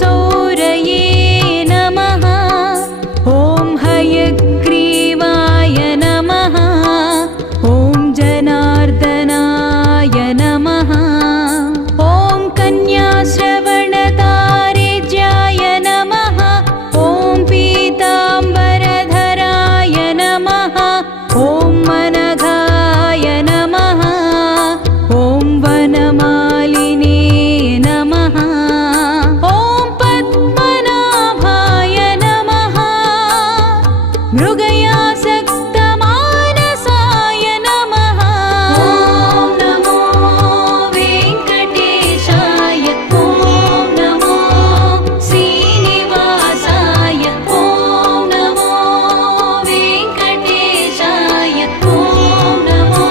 सौरये नमः। ॐ हयग्रीवाय नमः। ॐ जनार्दनाय नमः। ॐ कन्याश्रवणतारेज्याय नमः। ॐ पीताम्बरधराय नमः। ॐ मनघाय नमः। ॐ वनमालिने नमः। ॐ पद्मनाभाय नमः। मृगयासक्तमानसाय नमः। ॐ नमो वेङ्कटेशाय। ॐ नमो श्रीनिवासाय। ॐ नमो वेङ्कटेशाय। ॐ नमो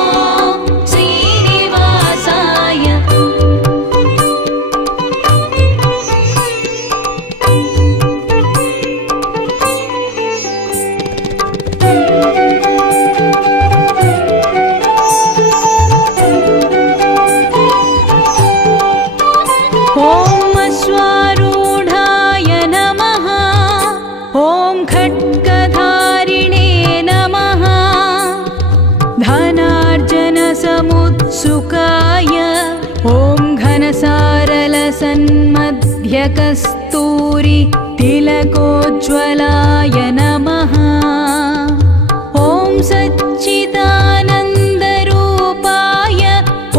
श्रीनिवासाय। ॐ अश्वारूढाय नमः। ॐ खड्गधारिणे नमः। धनार्जनसमुत्सुकाय। ॐ घनसारलसन्मध्यकस्तूरि तिलकोज्ज्वलाय नमः। ॐ सच्चिदानन्दरूपाय।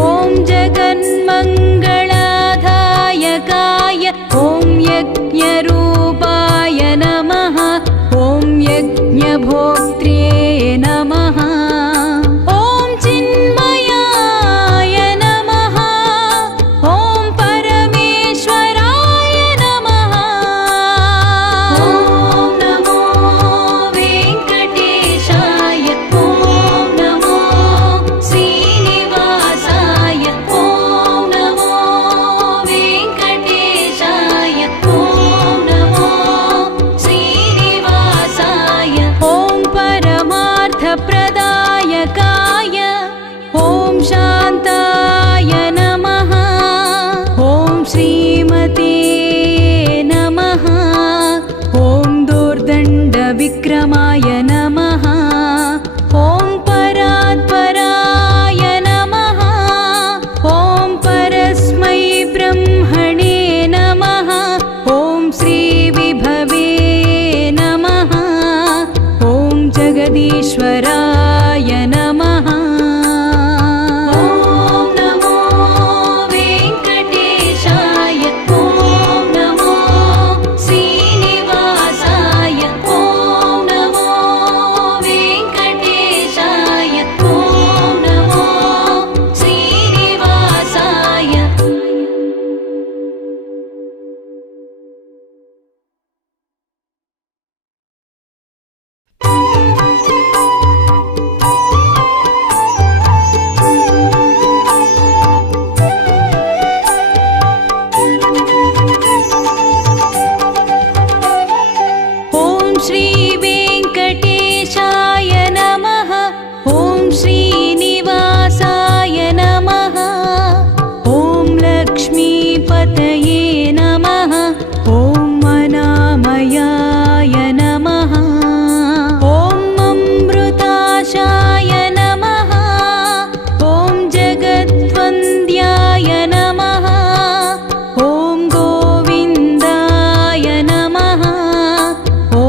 ॐ जगन्मङ्गलाधायकाय। ॐ यज्ञरूपाय नमः। ॐ यज्ञभोक्त्रे नमः। ॐ चिन्मयाय नमः। ॐ परमेश्वराय नमः। ॐ नमो वेङ्कटेशाय। ॐ नमो श्रीनिवासाय। ॐ नमो वेङ्कटेशाय। ॐ नमो श्रीनिवासाय। ॐ परमार्थप्रदायकाय। ॐ शान्ताय नमः। ॐ श्रीमते नमः। ॐ दोर्दण्डविक्रमाय नमः। ॐ परात्पराय नमः। ॐ परस्मै ब्रह्मणे नमः। ॐ श्रीविभवे नमः। ॐ जगदीश्वराय नमः। ॐ नमो वेङ्कटेशाय। ॐ नमो श्रीनिवासाय। ॐ नमो वेङ्कटेशाय। ॐ नमो श्रीनिवासाय। ॐ श्रीवेङ्कटेशाय नमः। ॐ श्रीनिवासाय नमः। ॐ लक्ष्मीपतये नमः। ॐ अनामयाय नमः। ॐ अमृताशाय नमः। ॐ जगद्वन्द्याय नमः। ॐ गोविन्दाय नमः। ॐ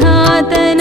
पुरातन